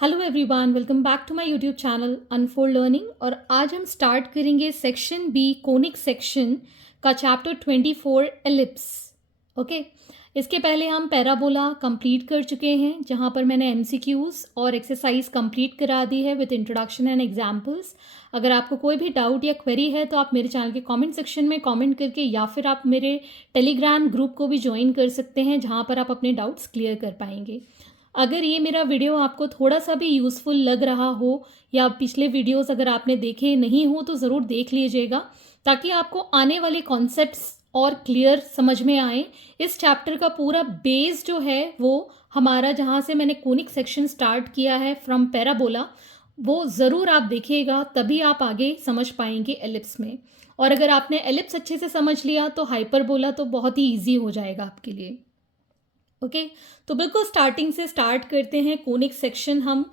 Hello everyone, welcome back to my YouTube channel Unfold Learning. और आज हम start करेंगे सेक्शन बी कोनिक सेक्शन का चैप्टर 24 एलिप्स। ओके, इसके पहले हम पैराबोला कंप्लीट कर चुके हैं, जहां पर मैंने एमसीक्यूज और एक्सरसाइज कंप्लीट करा दी है विद इंट्रोडक्शन एंड एग्जांपल्स। अगर आपको कोई भी डाउट या क्वेरी है तो आप मेरे चैनल के कमेंट सेक्शन में कमेंट करके या फिर आप मेरे टेलीग्राम ग्रुप को भी ज्वाइन कर सकते हैं, जहां पर आप अपने डाउट्स क्लियर कर पाएंगे। अगर ये मेरा वीडियो आपको थोड़ा सा भी यूज़फुल लग रहा हो या पिछले वीडियोस अगर आपने देखे नहीं हो तो ज़रूर देख लीजिएगा, ताकि आपको आने वाले कॉन्सेप्ट्स और क्लियर समझ में आए। इस चैप्टर का पूरा बेस जो है वो हमारा, जहाँ से मैंने कोनिक सेक्शन स्टार्ट किया है फ्रॉम पैराबोला, वो ज़रूर आप देखिएगा, तभी आप आगे समझ पाएंगे एलिप्स में। और अगर आपने एलिप्स अच्छे से समझ लिया तो हाइपरबोला तो बहुत ही ईजी हो जाएगा आपके लिए। ओके, तो बिल्कुल स्टार्टिंग से स्टार्ट करते हैं। कोनिक सेक्शन हम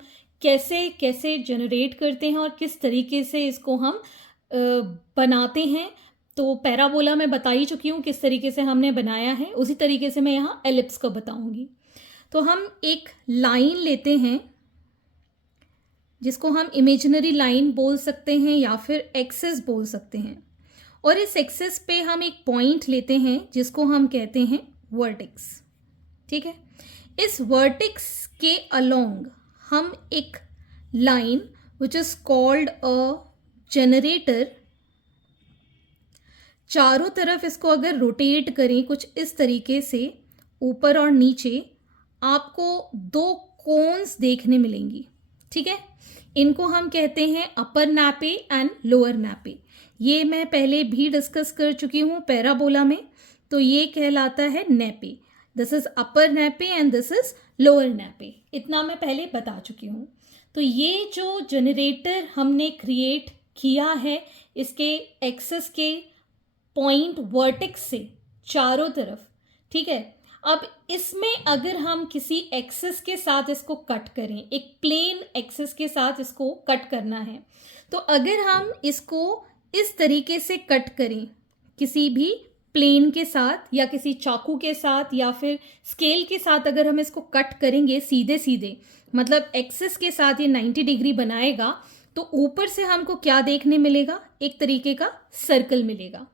कैसे कैसे जनरेट करते हैं और किस तरीके से इसको हम बनाते हैं। तो पैराबोला मैं बता ही चुकी हूँ किस तरीके से हमने बनाया है, उसी तरीके से मैं यहाँ एलिप्स को बताऊंगी। तो हम एक लाइन लेते हैं जिसको हम इमेजिनरी लाइन बोल सकते हैं या फिर एक्सेस बोल सकते हैं, और इस एक्सेस पे हम एक पॉइंट लेते हैं जिसको हम कहते हैं वर्टेक्स। ठीक है, इस वर्टेक्स के अलोंग हम एक line which is called a generator, चारों तरफ इसको अगर रोटेट करें कुछ इस तरीके से ऊपर और नीचे, आपको दो कोन्स देखने मिलेंगी। ठीक है, इनको हम कहते हैं अपर नैपे एंड लोअर नैपे। ये मैं पहले भी डिस्कस कर चुकी हूँ पैराबोला में। तो ये कहलाता है nappe. This is upper nappe and this is lower nappe, इतना मैं पहले बता चुकी हूँ। तो ये जो जनरेटर हमने क्रिएट किया है, इसके एक्सेस के पॉइंट वर्टेक्स से चारों तरफ, ठीक है। अब इसमें अगर हम किसी एक्सेस के साथ इसको कट करें, एक प्लेन एक्सेस के साथ इसको कट करना है, तो अगर हम इसको इस तरीके से कट करें किसी भी प्लेन के साथ या किसी चाकू के साथ या फिर स्केल के साथ, अगर हम इसको कट करेंगे सीधे सीधे, मतलब एक्सिस के साथ ये 90 डिग्री बनाएगा, तो ऊपर से हमको क्या देखने मिलेगा, एक तरीके का सर्कल मिलेगा।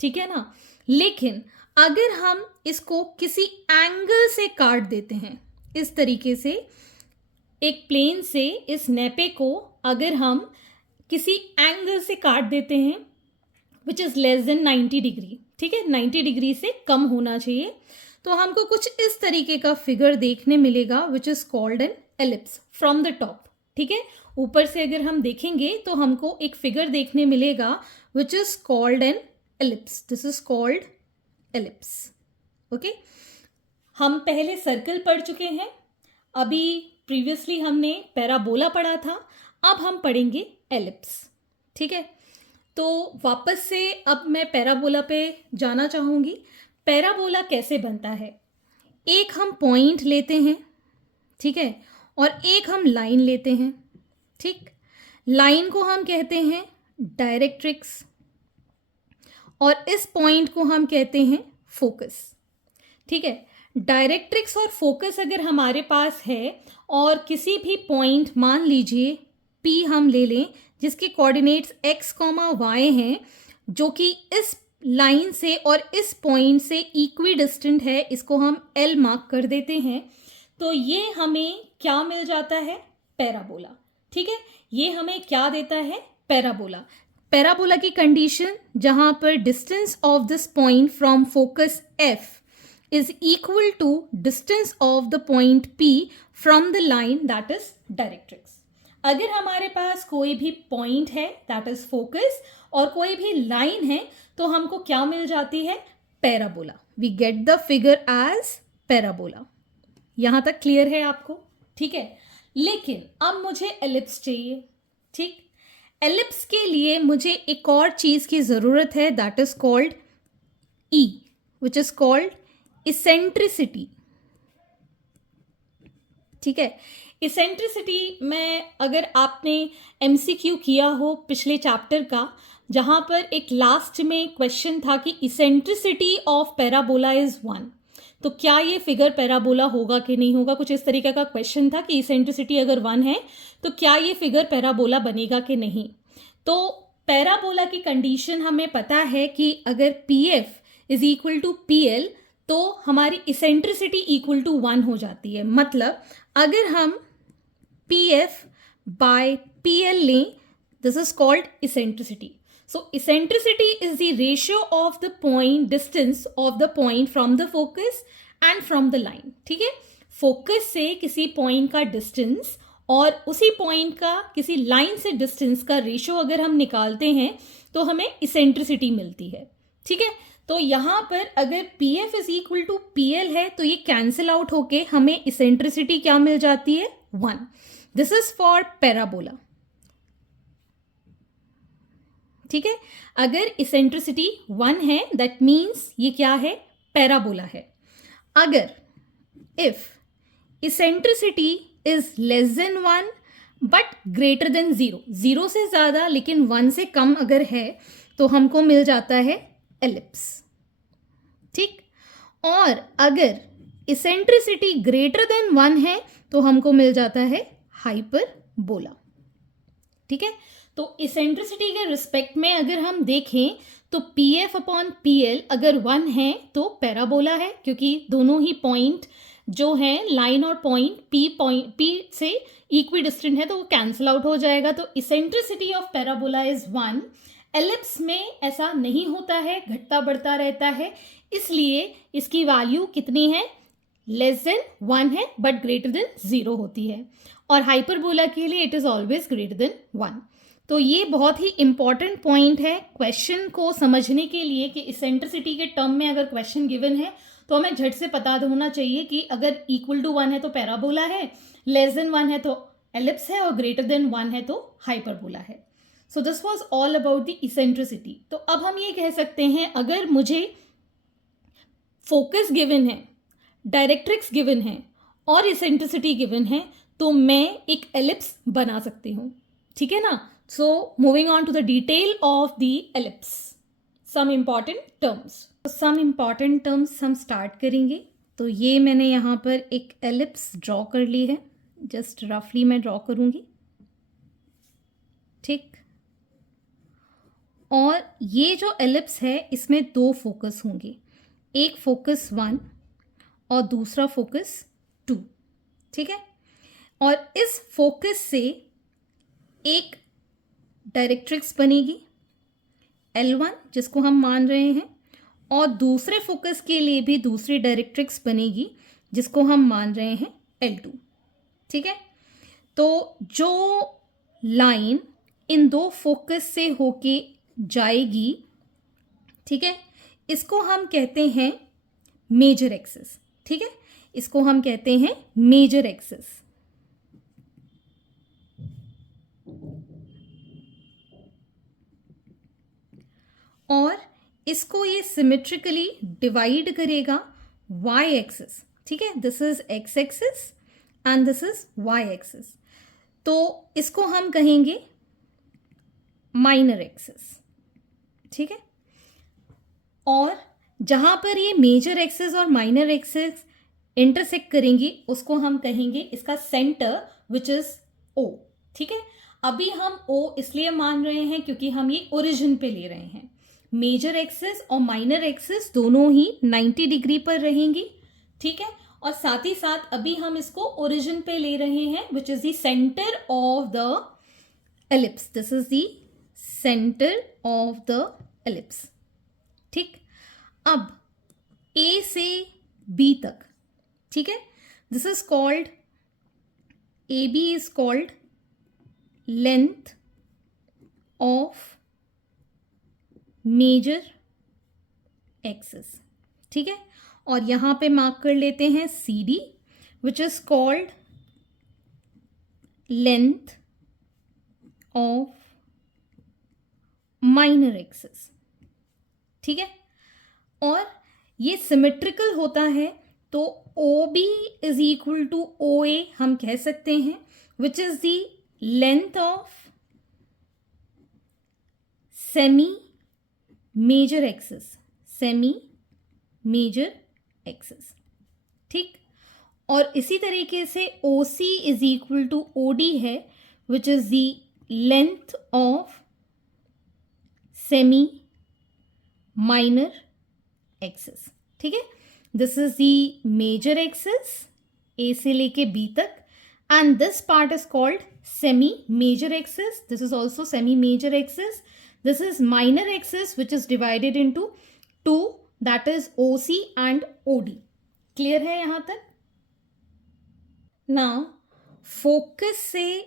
ठीक है ना। लेकिन अगर हम इसको किसी एंगल से काट देते हैं, इस तरीके से एक प्लेन से इस नैपे को अगर हम किसी एंगल से काट देते हैं which is less than 90 degree, ठीक है, 90 डिग्री से कम होना चाहिए, तो हमको कुछ इस तरीके का फिगर देखने मिलेगा विच is called an ellipse from the top. ठीक है, ऊपर से अगर हम देखेंगे तो हमको एक फिगर देखने मिलेगा विच is called an ellipse. This is called ellipse. Okay, हम पहले सर्कल पढ़ चुके हैं, अभी प्रीवियसली हमने पैराबोला पढ़ा था, अब हम पढ़ेंगे एलिप्स। ठीक है, तो वापस से अब मैं पैराबोला पे जाना चाहूँगी। पैराबोला कैसे बनता है, एक हम पॉइंट लेते हैं, ठीक है, और एक हम लाइन लेते हैं। ठीक, लाइन को हम कहते हैं डायरेक्ट्रिक्स और इस पॉइंट को हम कहते हैं फोकस। ठीक है, डायरेक्ट्रिक्स और फोकस अगर हमारे पास है और किसी भी पॉइंट, मान लीजिए P हम ले लें, जिसके कोऑर्डिनेट्स x, y हैं, जो कि इस लाइन से और इस पॉइंट से इक्वी डिस्टेंट है, इसको हम L मार्क कर देते हैं, तो ये हमें क्या मिल जाता है, पैराबोला। ठीक है, ये हमें क्या देता है, पैराबोला। पैराबोला की कंडीशन जहां पर distance of this point from focus F is equal to distance of the point P from the line that is directrix. अगर हमारे पास कोई भी पॉइंट है दैट इज फोकस और कोई भी लाइन है, तो हमको क्या मिल जाती है, parabola. We get the figure as parabola. यहां तक क्लियर है आपको। ठीक है, लेकिन अब मुझे एलिप्स चाहिए। ठीक, एलिप्स के लिए मुझे एक और चीज की जरूरत है, that is called E, which is called eccentricity. ठीक है, इसेंट्रिसिटी में अगर आपने एमसीक्यू किया हो पिछले चैप्टर का, जहां पर एक लास्ट में क्वेश्चन था कि इसेंट्रिसिटी ऑफ पैराबोला इज 1, तो क्या ये फिगर पैराबोला होगा कि नहीं होगा, कुछ इस तरीके का क्वेश्चन था कि इसेंट्रिसिटी अगर 1 है तो क्या ये फिगर पैराबोला बनेगा कि नहीं। तो पैराबोला की कंडीशन हमें पता है कि अगर PF is equal to PL तो हमारी इसेंट्रिसिटी इक्वल टू 1 हो जाती है। मतलब अगर हम PF बाय PL लें, this is called eccentricity. So eccentricity is the ratio of the point distance of the point from the focus and from the line। ठीक है, फोकस से किसी पॉइंट का डिस्टेंस और उसी पॉइंट का किसी लाइन से डिस्टेंस का रेशियो अगर हम निकालते हैं तो हमें इसेंट्रिसिटी मिलती है। ठीक है, तो यहां पर अगर PF is equal to PL है तो ये कैंसिल आउट होके हमें इसेंट्रिसिटी क्या मिल जाती है, 1। This is for parabola. ठीक है, अगर इसेंट्रिसिटी 1 है दैट मीन्स ये क्या है, पैराबोला है। अगर if eccentricity is less than 1 but greater than 0, 0 से ज्यादा लेकिन 1 से कम अगर है तो हमको मिल जाता है एलिप्स। ठीक, और अगर इसेंट्रिसिटी ग्रेटर देन 1 है तो हमको मिल जाता है हाइपरबोला। ठीक है, तो इसेंट्रिसिटी के रिस्पेक्ट में अगर हम देखें तो PF अपॉन PL अगर 1 है तो पैराबोला है, क्योंकि दोनों ही पॉइंट जो हैं लाइन और पॉइंट P से इक्वी डिस्टेंट है तो वो कैंसिल आउट हो जाएगा। तो eccentricity of parabola is 1। Ellipse में ऐसा नहीं होता है, घटता बढ़ता रहता है, इसलिए इसकी वैल्यू कितनी है, लेस देन 1 है बट ग्रेटर देन 0 होती है। और हाइपरबोला के लिए it is always greater than 1। तो ये बहुत ही इंपॉर्टेंट पॉइंट है क्वेश्चन को समझने के लिए कि इसेंट्रिसिटी के टर्म में अगर क्वेश्चन गिवन है तो हमें झट से पता होना चाहिए कि अगर इक्वल टू 1 है तो पैराबोला है, लेस देन 1 है तो एलिप्स है और ग्रेटर देन 1 है तो हाइपरबोला है। So this was all about the eccentricity. तो अब हम ये कह सकते हैं अगर मुझे फोकस गिवन है, डायरेक्ट्रिक्स गिवन है और इसेंट्रिसिटी गिवन है तो मैं एक एलिप्स बना सकती हूँ। ठीक है ना। So moving on to the detail of the ellipse, some important terms। some important terms हम start करेंगे। तो ये मैंने यहाँ पर एक एलिप्स ड्रॉ कर ली है, जस्ट रफली मैं ड्रॉ करूँगी। ठीक, और ये जो एलिप्स है इसमें 2 फोकस होंगे, एक फोकस 1 और दूसरा फोकस 2। ठीक है, और इस फोकस से एक डायरेक्ट्रिक्स बनेगी L1 जिसको हम मान रहे हैं, और दूसरे फोकस के लिए भी दूसरी डायरेक्ट्रिक्स बनेगी जिसको हम मान रहे हैं L2। ठीक है, तो जो लाइन इन 2 फोकस से होके जाएगी, ठीक है, इसको हम कहते हैं मेजर एक्सिस। ठीक है, इसको हम कहते हैं मेजर एक्सिस। और इसको ये सिमेट्रिकली डिवाइड करेगा y एक्सिस। ठीक है, this is x axis and this is y axis. तो इसको हम कहेंगे माइनर एक्सिस। ठीक है, और जहां पर ये मेजर एक्सिस और माइनर एक्सिस इंटरसेक्ट करेंगी उसको हम कहेंगे इसका सेंटर विच इज O। ठीक है, अभी हम O इसलिए मान रहे हैं क्योंकि हम ये ओरिजिन पे ले रहे हैं। मेजर एक्सिस और माइनर एक्सिस दोनों ही 90 डिग्री पर रहेंगी। ठीक है, और साथ ही साथ अभी हम इसको ओरिजिन पे ले रहे हैं which is the centre of the ellipse. This is the centre of the ellipse. ठीक, अब A से B तक, ठीक है, this is called, AB is called length of major axis. ठीक है, और यहां पे मार्क कर लेते हैं CD which is called length of minor axis. ठीक है, और ये सिमेट्रिकल होता है तो OB is equal to OA हम कह सकते हैं which is the length of semi major axis. Semi major axis. ठीक। और इसी तरीके से O C is equal to O D है, which is the length of semi minor axis. ठीक है, this is the major axis A से लेके बी तक, and this part is called semi major axis. This is also semi major axis. This is minor axis which is divided into two, that is OC and OD. Clear है यहाँ तक? Now focus से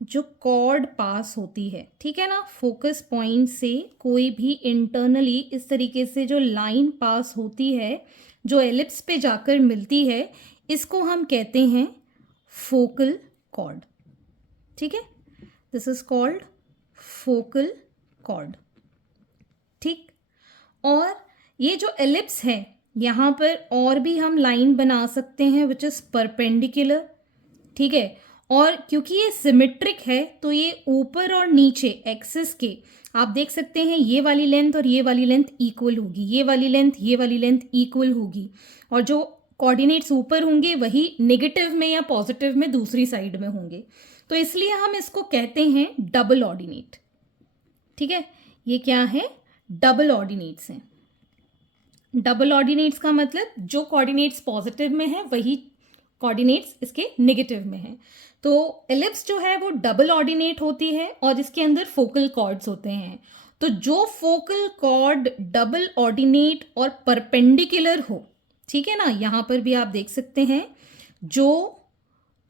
जो cord पास होती है, ठीक है ना, फोकस पॉइंट से कोई भी इंटरनली इस तरीके से जो लाइन पास होती है, जो एलिप्स पे जाकर मिलती है, इसको हम कहते हैं फोकल कॉर्ड। ठीक है, this is called focal cord. ठीक, और ये जो एलिप्स है यहाँ पर और भी हम लाइन बना सकते हैं विच इज परपेंडिकुलर। ठीक है, और क्योंकि ये सिमेट्रिक है तो ये ऊपर और नीचे एक्सिस के आप देख सकते हैं ये वाली लेंथ और ये वाली लेंथ इक्वल होगी, ये वाली लेंथ इक्वल होगी, और जो कोऑर्डिनेट्स ऊपर होंगे वही नेगेटिव में या पॉजिटिव में दूसरी साइड में होंगे, तो इसलिए हम इसको कहते हैं डबल ऑर्डिनेट। ठीक है, ये क्या है, डबल ऑर्डिनेट्स हैं। डबल ऑर्डिनेट्स का मतलब जो कोऑर्डिनेट्स पॉजिटिव में है वही कोऑर्डिनेट्स इसके नेगेटिव में है। तो एलिप्स जो है वो डबल ऑर्डिनेट होती है और इसके अंदर फोकल कॉर्ड्स होते हैं। तो जो फोकल कॉर्ड डबल ऑर्डिनेट और परपेंडिकुलर हो, ठीक है ना, यहाँ पर भी आप देख सकते हैं, जो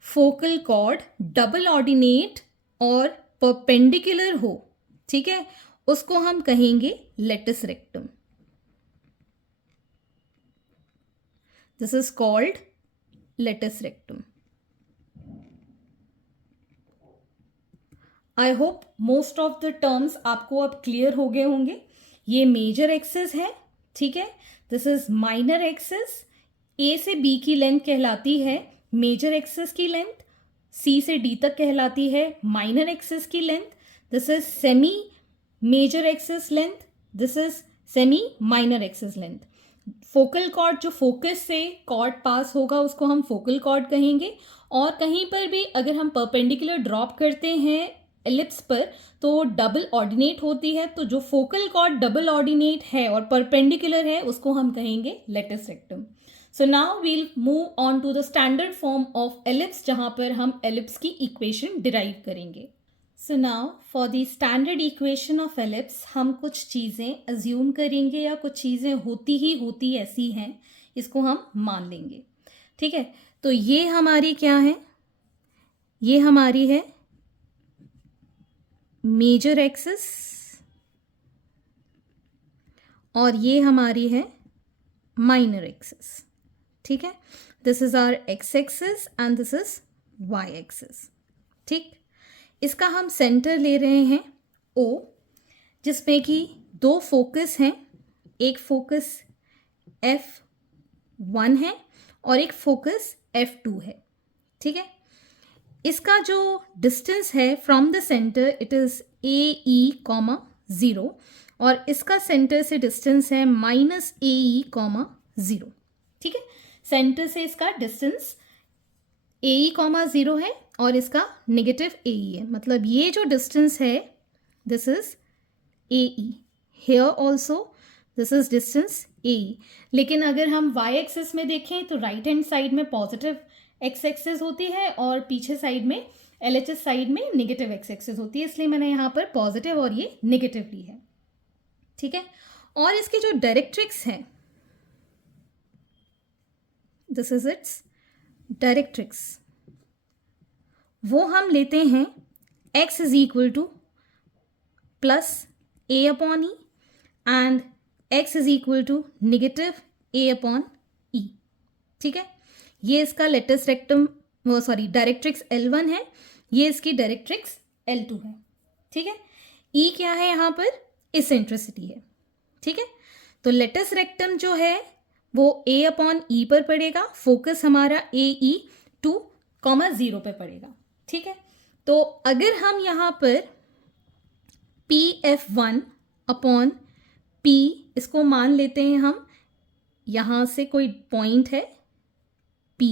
फोकल कॉर्ड डबल ऑर्डिनेट और परपेंडिकुलर हो, ठीक है, उसको हम कहेंगे latus rectum. This is called latus rectum. I hope most of the terms आपको अब क्लियर हो गए होंगे। ये मेजर एक्सिस है, ठीक है, this is minor axis. A से बी की लेंथ कहलाती है मेजर एक्सिस की लेंथ, सी से डी तक कहलाती है माइनर एक्सिस की length. This is semi major axis length, this is semi minor axis length. Focal chord, जो फोकस से कॉर्ड पास होगा उसको हम फोकल कॉर्ड कहेंगे। और कहीं पर भी अगर हम परपेंडिकुलर ड्रॉप करते हैं एलिप्स पर तो डबल ऑर्डिनेट होती है, तो जो फोकल कॉर्ड डबल ऑर्डिनेट है और परपेंडिकुलर है उसको हम कहेंगे latus rectum. So now we'll move on to the standard form of ellipse, जहां पर हम एलिप्स की इक्वेशन डिराइव करेंगे। So now for the standard equation of ellipse हम कुछ चीज़ें अज्यूम करेंगे या कुछ चीज़ें होती ऐसी हैं, इसको हम मान लेंगे। ठीक है, तो ये हमारी क्या है, ये हमारी है मेजर एक्सिस और ये हमारी है माइनर एक्सिस। ठीक है, this is our X axis and this is Y axis. ठीक, इसका हम सेंटर ले रहे हैं O, जिसमें कि दो फोकस हैं, एक फोकस F1 है और एक फोकस F2 है। ठीक है, इसका जो डिस्टेंस है from the centre it is AE, 0 और इसका सेंटर से डिस्टेंस है -AE, 0। ठीक है, सेंटर से इसका डिस्टेंस AE, 0 है और इसका नेगेटिव AE है, मतलब ये जो डिस्टेंस है this is AE, here also this is distance AE। लेकिन अगर हम y एक्सिस में देखें तो राइट हैंड साइड में पॉजिटिव x एक्सिस होती है और पीछे साइड में LHS साइड में नेगेटिव x एक्सिस होती है, इसलिए मैंने यहाँ पर पॉजिटिव और ये नेगेटिव ली है। ठीक है, और इसकी जो डायरेक्ट्रिक्स है दिस इज इट्स डायरेक्ट्रिक्स, वो हम लेते हैं x is equal to +A/E and x is equal to -A/E। ठीक है, ये इसका लेटिस रेक्टम डायरेक्ट्रिक्स L1 है, ये इसकी डायरेक्ट्रिक्स L2 है। ठीक है, E क्या है यहाँ पर, इसेंट्रिसिटी है। ठीक है, तो लेटिस रेक्टम जो है वो A/E पर पड़ेगा, फोकस हमारा AE2, 0 पे पड़ेगा। ठीक है, तो अगर हम यहाँ पर PF1/P इसको मान लेते हैं, हम यहाँ से कोई पॉइंट है P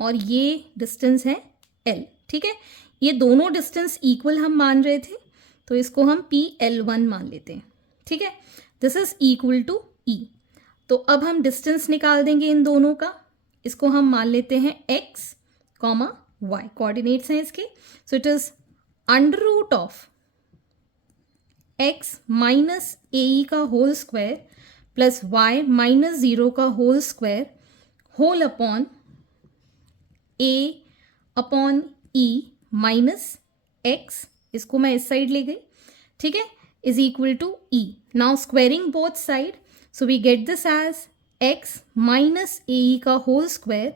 और ये डिस्टेंस है L, ठीक है। ये दोनों डिस्टेंस इक्वल हम मान रहे थे, तो इसको हम PL1 मान लेते हैं, ठीक है। This is equal to E। तो अब हम डिस्टेंस निकाल देंगे इन दोनों का। इसको हम मान लेते हैं x, y, कोऑर्डिनेट्स हैं इसके। So it is under root of x minus A का whole square plus y minus 0 का whole square whole upon a upon e minus x, इसको मैं इस साइड ले गई, ठीक है, is equal to e। Now squaring both side, so we get this as x minus A का whole square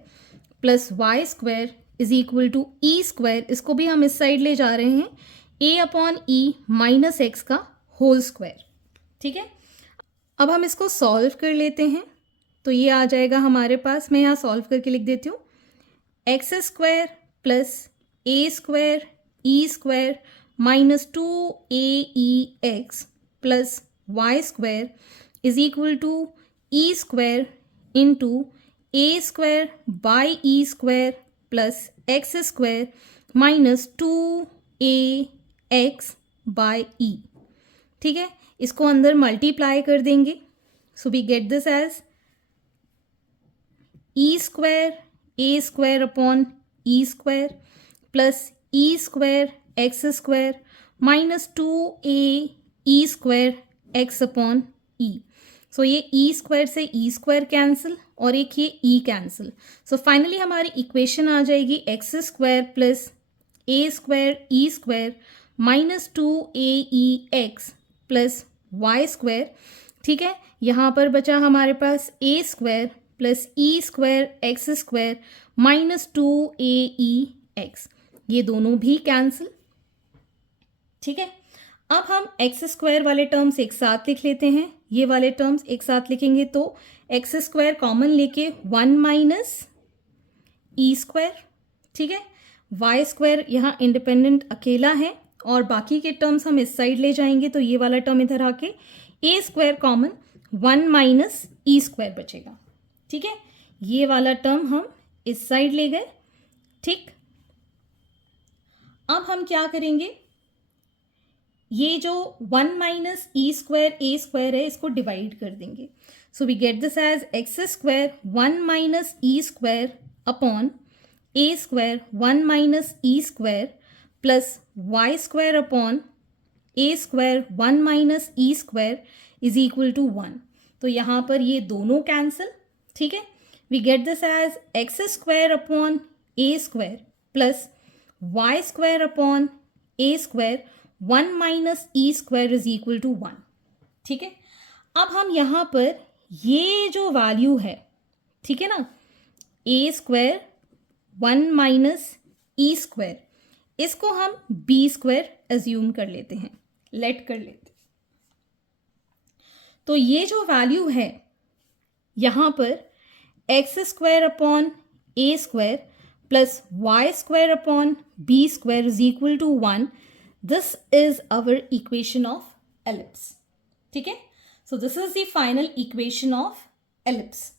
plus Y square is equal to E square, इसको भी हम इस साइड ले जा रहे हैं, a upon E minus x का होल स्क्वायर, ठीक है। अब हम इसको सॉल्व कर लेते हैं, तो ये आ जाएगा हमारे पास, मैं यहाँ सॉल्व करके लिख देती हूँ, X square plus A square E square minus 2aex plus Y square is equal to E square into A square by E square plus X square minus 2ax by E, ठीक है। इसको अंदर multiply कर देंगे, so we get this as E square upon E square plus E square X square minus 2a E square X upon E. सो ये E square से E square cancel और एक ये ई कैंसिल, सो फाइनली हमारी equation आ जाएगी X square plus A square E square minus 2aex plus Y square, ठीक है। यहाँ पर बचा हमारे पास A square plus E square X square minus 2aex, ये दोनों भी कैंसिल, ठीक है। अब हम एक्स स्क्वायर वाले टर्म्स एक साथ लिख लेते हैं, ये वाले टर्म्स एक साथ लिखेंगे तो एक्स स्क्वायर कॉमन लेके 1 माइनस ई स्क्वायर, ठीक है। वाई स्क्वायर यहाँ इंडिपेंडेंट अकेला है और बाकी के टर्म्स हम इस साइड ले जाएंगे, तो ये वाला टर्म इधर आके ए square common 1 minus E square बचेगा, ठीक है। ये वाला टर्म हम इस साइड ले गए, ठीक। अब हम क्या करेंगे, ये जो 1 minus E square A square है इसको डिवाइड कर देंगे, so we get this as X square 1 minus E square upon A square 1 minus E square plus Y square upon A square 1 minus E square is equal to 1। तो यहाँ पर ये दोनों cancel, ठीक है। We get this as X square upon A square plus Y square upon A square 1 minus E square is equal to 1, ठीक है। अब हम यहाँ पर ये जो वैल्यू है, ठीक है ना, ए स्क्वायर 1 माइनस ई स्क्वायर, इसको हम बी स्क्वायर एज्यूम कर लेते हैं, लेट कर लेते हैं। तो ये जो वैल्यू है यहाँ पर X square upon A square plus Y square upon B square is equal to 1, this is our equation of ellipse, ठीक है। So this is the final equation of ellipse.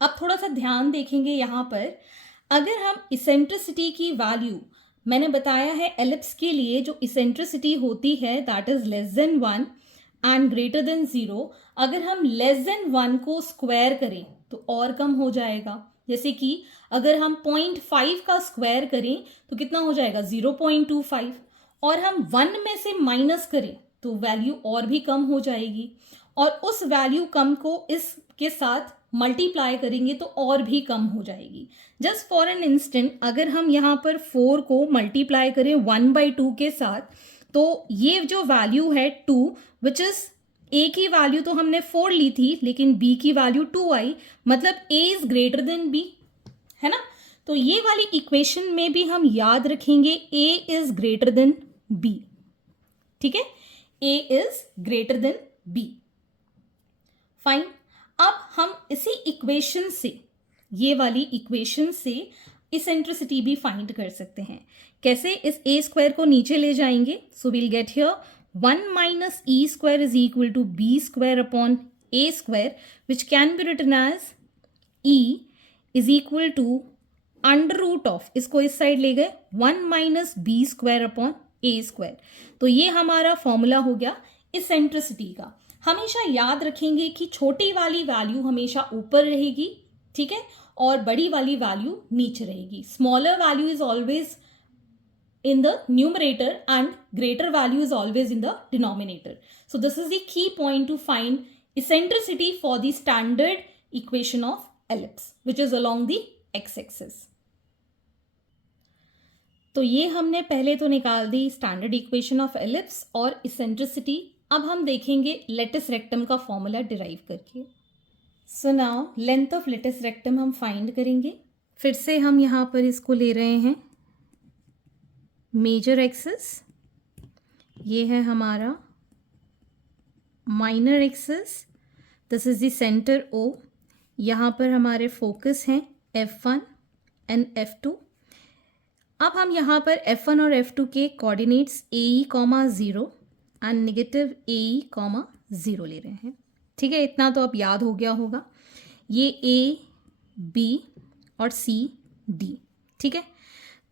अब थोड़ा सा ध्यान देखेंगे यहाँ पर, अगर हम इसेंट्रिसिटी की वैल्यू, मैंने बताया है एलिप्स के लिए जो इसेंट्रिसिटी होती है that is less than 1 and greater than 0, अगर हम लेस देन 1 को स्क्वायर करें तो और कम हो जाएगा। जैसे कि अगर हम 0.5 का स्क्वायर करें तो कितना हो जाएगा 0.25, और हम 1 में से माइनस करें तो वैल्यू और भी कम हो जाएगी, और उस वैल्यू कम को इसके साथ मल्टीप्लाई करेंगे तो और भी कम हो जाएगी। जस्ट फॉर एन इंस्टेंट, अगर हम यहाँ पर 4 को मल्टीप्लाई करें 1/2 के साथ, तो ये जो वैल्यू है 2, विच इज ए की वैल्यू तो हमने 4 ली थी लेकिन बी की वैल्यू 2 आई, मतलब ए इज ग्रेटर देन बी, है ना। तो ये वाली इक्वेशन में भी हम याद रखेंगे A is greater than B, ठीक है, A is greater than B, fine. अब हम इसी इक्वेशन से, ये वाली इक्वेशन से इसेंट्रिसिटी भी फाइंड कर सकते हैं। कैसे, इस ए स्क्वायर को नीचे ले जाएंगे, so we'll get here 1 minus E square is equal to B square upon A square, which can be written as E is equal to under root of, इसको इस साइड ले गए, 1 माइनस बी स्क्वायर अपॉन ए square. तो ये हमारा formula हो गया eccentricity का। हमेशा याद रखेंगे कि छोटी वाली वैल्यू हमेशा ऊपर रहेगी, ठीक है, और बड़ी वाली वैल्यू नीचे रहेगी। Smaller value is always in the numerator and greater value is always in the denominator. So this is the key point to find eccentricity for the standard equation of ellipse which is along the x-axis. तो ये हमने पहले तो निकाल दी standard equation of ellipse और eccentricity. अब हम देखेंगे लेटिस रेक्टम का फॉर्मूला डिराइव करके। So now length of latus rectum हम फाइंड करेंगे। फिर से हम यहाँ पर इसको ले रहे हैं मेजर एक्सिस, ये है हमारा minor axis, this is the centre O। यहाँ पर हमारे फोकस हैं F1 एंड F2। अब हम यहाँ पर F1 और F2 के coordinates AE, 0 and negative AE, 0 ले रहे हैं, ठीक है। इतना तो अब याद हो गया होगा। ये A, B और C, D, ठीक है।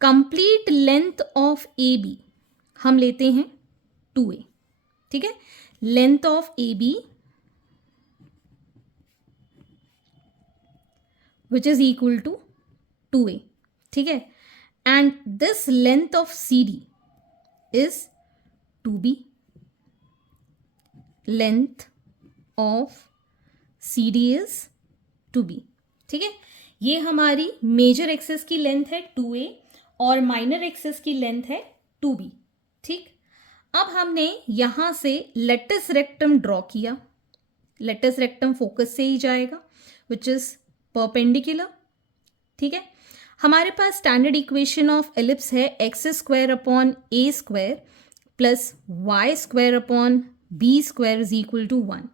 Complete length of A B हम लेते हैं 2a, ठीक है। Length of A B which is equal to 2a, ठीक है। And this length of C D is 2b। Length of C D is 2b, ठीक है। ये हमारी मेजर एक्सिस की लेंथ है 2a और माइनर एक्सिस की लेंथ है 2b, ठीक। अब हमने यहां से लेटिस रेक्टम ड्रॉ किया। लेटिस रेक्टम फोकस से ही जाएगा विच इज परपेंडिकुलर, ठीक है। हमारे पास स्टैंडर्ड इक्वेशन ऑफ एलिप्स है X square upon A square plus Y square upon B square is equal to 1,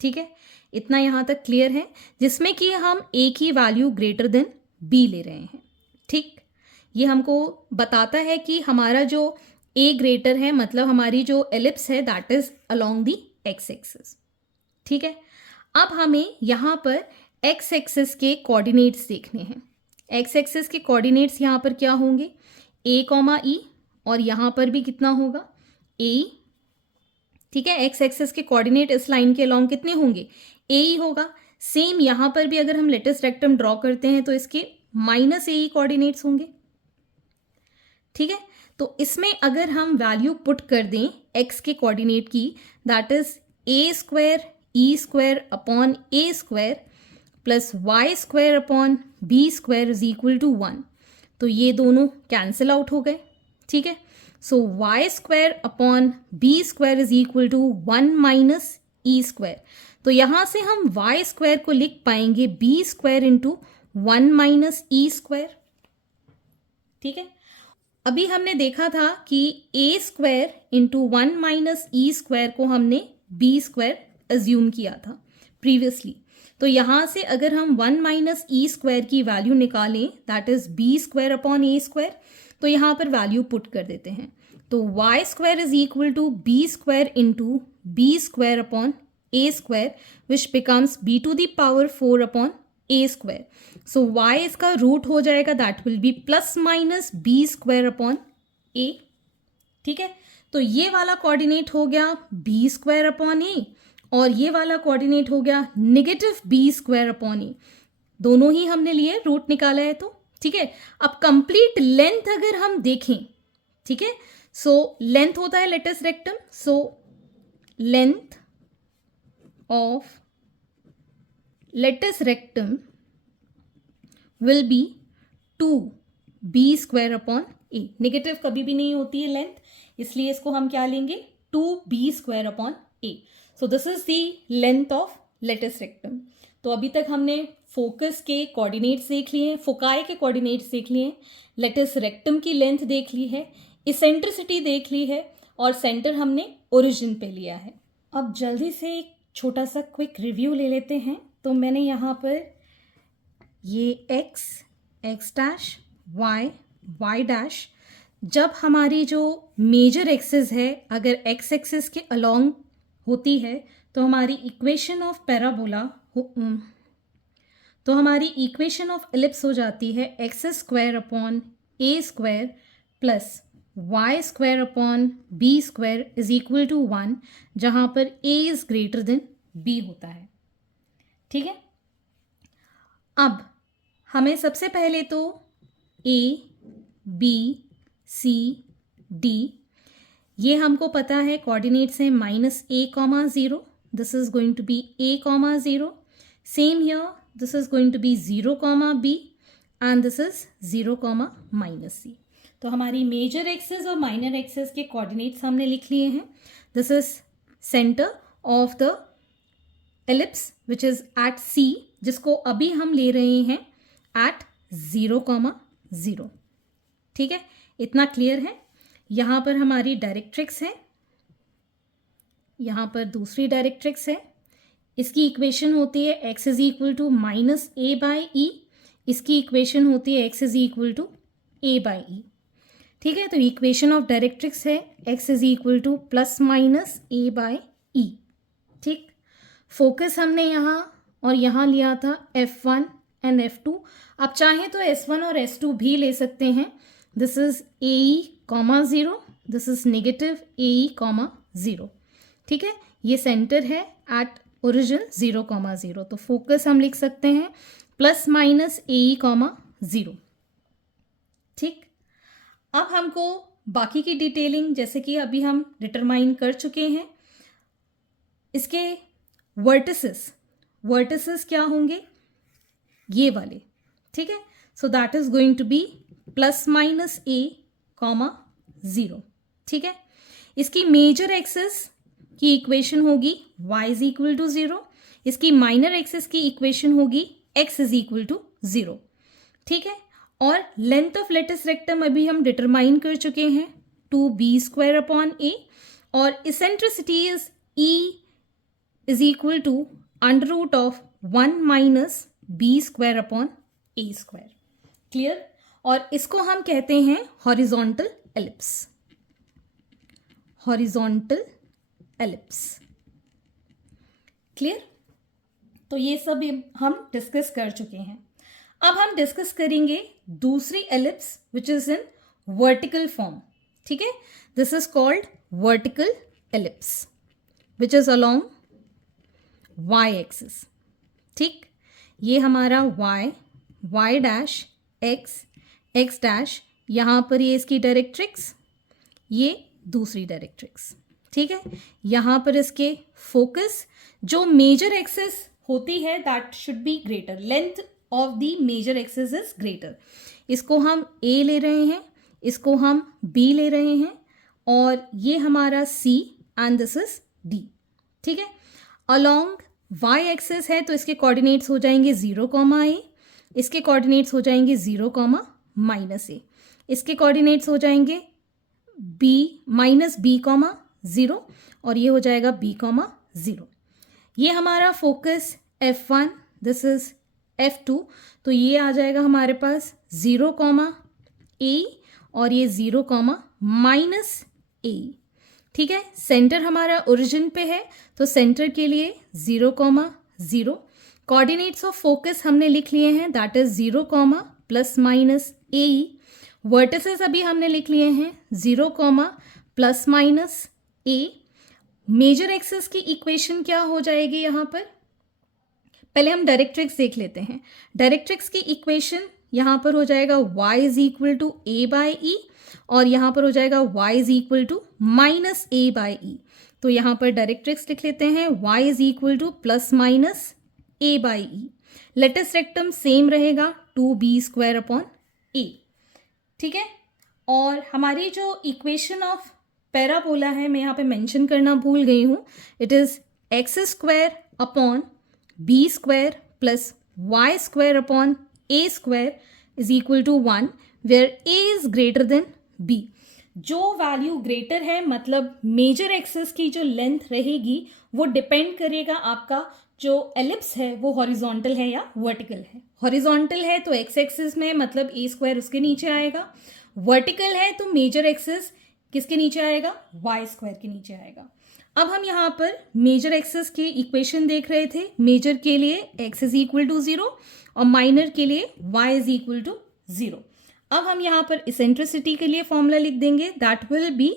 ठीक है। इतना यहां तक क्लियर है, जिसमें कि हम ए की वैल्यू ग्रेटर देन बी ले रहे हैं, ठीक। ये हमको बताता है कि हमारा जो ए ग्रेटर है, मतलब हमारी जो एलिप्स है that is along the x axis, ठीक है। अब हमें यहाँ पर एक्स एक्सिस के कोऑर्डिनेट्स देखने हैं। एक्स एक्सिस के कोऑर्डिनेट्स यहाँ पर क्या होंगे, ए, ई, और यहाँ पर भी कितना होगा, ए, ठीक है। एक्स एक्सिस के कोऑर्डिनेट इस लाइन के अलोंग कितने होंगे, ए ही होगा। सेम यहाँ पर भी अगर हम लेटिस रेक्टम ड्रॉ करते हैं तो इसके माइनस ए कोऑर्डिनेट्स होंगे, ठीक है। तो इसमें अगर हम वैल्यू पुट कर दें x के कोऑर्डिनेट की, that is A square E square upon A square plus Y square upon B square is equal to 1, तो ये दोनों कैंसिल आउट हो गए, ठीक है। So Y square upon B square is equal to 1 minus E square. तो यहाँ से हम वाई स्क्वायर को लिख पाएंगे B square into 1 minus E square, ठीक है। अभी हमने देखा था कि A square into 1 minus E square को हमने बी स्क्वायर अज्यूम किया था प्रीवियसली। तो यहाँ से अगर हम 1 माइनस ई स्क्वायर की वैल्यू निकालें that is B square upon A square, तो यहाँ पर वैल्यू पुट कर देते हैं। तो Y square is equal to B square into B square upon A square which becomes B to the power 4 upon A square. So y इसका root हो जाएगा, that will be plus minus B square upon A, ठीक है। तो ये वाला coordinate हो गया बी स्क्वायर अपॉन ए और ये वाला कोऑर्डिनेट हो गया नेगेटिव बी स्क्वायर अपॉन ए। दोनों ही हमने लिए, रूट निकाला है तो, ठीक है। अब कंप्लीट लेंथ अगर हम देखें, ठीक है, सो लेंथ होता है latus rectum, so length of latus rectum will be 2b square upon a। Negative कभी भी नहीं होती है लेंथ, इसलिए इसको हम क्या लेंगे, 2b square upon a। So this is the length of latus rectum. तो अभी तक हमने फोकस के कोऑर्डिनेट्स देख लिए हैं, फोकाई के कोऑर्डिनेट्स देख लिए हैं, लेटिस रेक्टम की लेंथ देख ली है, इसेंट्रिसिटी देख ली है और सेंटर हमने ओरिजिन पे लिया है। अब जल्दी से एक छोटा सा क्विक रिव्यू ले लेते हैं। तो मैंने यहाँ पर ये एक्स डैश वाई डैश, जब हमारी जो मेजर एक्सिस है अगर एक्स एक्सिस के अलोंग होती है तो हमारी इक्वेशन ऑफ पैराबोला तो हमारी इक्वेशन ऑफ एलिप्स हो जाती है X square upon A square plus Y square upon B square is equal to 1, जहाँ पर A is greater than B होता है। ठीक है, अब हमें सबसे पहले तो ए बी सी डी, ये हमको पता है कोऑर्डिनेट्स हैं -a,0, this is going to be a,0, same here this is going to be 0,b and this is 0,-c। तो हमारी मेजर एक्सेस और माइनर एक्सेस के कोऑर्डिनेट्स हमने लिख लिए हैं। This is centre of the ellipse which is at C, जिसको अभी हम ले रहे हैं एट 0,0। ठीक है, इतना क्लियर है। यहाँ पर हमारी डायरेक्ट्रिक्स है, यहाँ पर दूसरी डायरेक्ट्रिक्स है। इसकी इक्वेशन होती है x is equal to -a/e, इसकी इक्वेशन होती है x is equal to a/e। ठीक है, तो इक्वेशन ऑफ डायरेक्ट्रिक्स है x is equal to +-a/e। ठीक, फोकस हमने यहाँ और यहाँ लिया था F1 एंड F2। आप चाहें तो S1 और S2 भी ले सकते हैं। This is AE,0, this is -AE,0। ठीक है, ये सेंटर है एट ओरिजिन 0,0, तो फोकस हम लिख सकते हैं +-AE,0। ठीक, अब हमको बाकी की डिटेलिंग, जैसे कि अभी हम डिटरमाइन कर चुके हैं, इसके वर्टिसेस क्या होंगे, ये वाले। ठीक है, so that is going to be +-a,0। ठीक है, इसकी मेजर एक्सिस की इक्वेशन होगी y इज इक्वल टू 0, इसकी माइनर एक्सिस की इक्वेशन होगी x इज इक्वल टू 0। ठीक है, और लेंथ ऑफ लेटिस रेक्टम अभी हम डिटरमाइन कर चुके हैं 2b² a, और eccentricity is E is equal to √1 - b² a²। Clear, और इसको हम कहते हैं horizontal ellipse. Horizontal ellipse, clear. तो ये सब हम डिस्कस कर चुके हैं। अब हम डिस्कस करेंगे दूसरी ellipse which is in vertical form. ठीक है, this is called vertical ellipse which is along y axis. ठीक, ये हमारा y डैश x डैश, यहाँ पर ये इसकी डायरेक्ट्रिक्स, ये दूसरी डायरेक्ट्रिक्स। ठीक है, यहाँ पर इसके फोकस, जो मेजर एक्सिस होती है that should be greater, length of the major axis is greater. इसको हम A ले रहे हैं, इसको हम B ले रहे हैं, और ये हमारा C and this is D। ठीक है, अलोंग y एक्सिस है तो इसके कोऑर्डिनेट्स हो जाएंगे 0,a, इसके कोऑर्डिनेट्स हो जाएंगे 0,-a, इसके कोऑर्डिनेट्स हो जाएंगे -b,0, और ये हो जाएगा b,0। ये हमारा focus F1, this is F2, तो ये आ जाएगा हमारे पास 0,a और ये 0,-a। ठीक है, सेंटर हमारा ओरिजिन पे है तो सेंटर के लिए 0,0। कोऑर्डिनेट्स ऑफ फोकस हमने लिख लिए हैं, दैट इज 0,+-a। वर्टिसेस अभी हमने लिख लिए हैं 0,+-a। मेजर एक्सिस की इक्वेशन क्या हो जाएगी यहाँ पर, पहले हम डायरेक्ट्रिक्स देख लेते हैं। डायरेक्ट्रिक्स की इक्वेशन यहाँ पर हो जाएगा y is equal to a/e, और यहाँ पर हो जाएगा y is equal to -a/e। तो यहाँ पर डायरेक्ट्रिक्स लिख लेते हैं y is equal to +-a/e। Latus rectum same रहेगा 2b² a। ठीक है, और हमारी जो इक्वेशन ऑफ पैराबोला है, मैं यहाँ पे मेंशन करना भूल गई हूँ, it is x² upon b² plus y² a² is equal to 1, where a इज ग्रेटर देन b। जो वैल्यू ग्रेटर है, मतलब मेजर एक्सिस की जो लेंथ रहेगी, वो डिपेंड करेगा आपका जो एलिप्स है वो हॉरिजॉन्टल है या वर्टिकल है। हॉरिजॉन्टल है तो x एक्सिस में, मतलब a² उसके नीचे आएगा। वर्टिकल है तो मेजर एक्सिस किसके नीचे आएगा, y² के नीचे आएगा। अब हम यहाँ पर मेजर एक्सिस के इक्वेशन देख रहे थे। मेजर के लिए x इज इक्वल टू 0 और माइनर के लिए y इज इक्वल टू 0। अब हम यहाँ पर इसेंट्रिसिटी के लिए फॉर्मूला लिख देंगे, that will be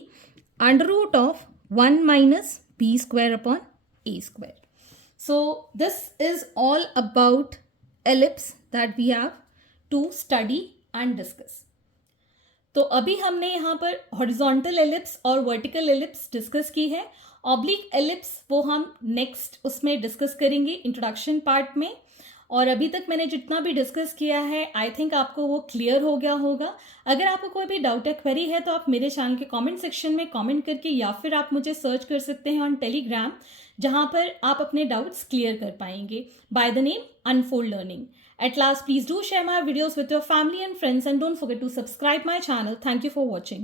under root of 1 minus B square upon A square. So this is all about ellipse that we have to study and discuss. तो अभी हमने यहाँ पर हॉरिजॉन्टल एलिप्स और वर्टिकल एलिप्स डिस्कस की है। ऑब्लिक एलिप्स वो हम नेक्स्ट उसमें डिस्कस करेंगे इंट्रोडक्शन पार्ट में। और अभी तक मैंने जितना भी डिस्कस किया है आई थिंक आपको वो क्लियर हो गया होगा। अगर आपको कोई भी डाउट या क्वेरी है तो आप मेरे चैनल के कमेंट सेक्शन में कमेंट करके या फिर आप मुझे सर्च कर सकते हैं ऑन टेलीग्राम, जहां पर आप अपने डाउट्स क्लियर कर पाएंगे by the name unfold learning. At last, please do share my videos with your family and friends and don't forget to subscribe my channel. Thank you for watching.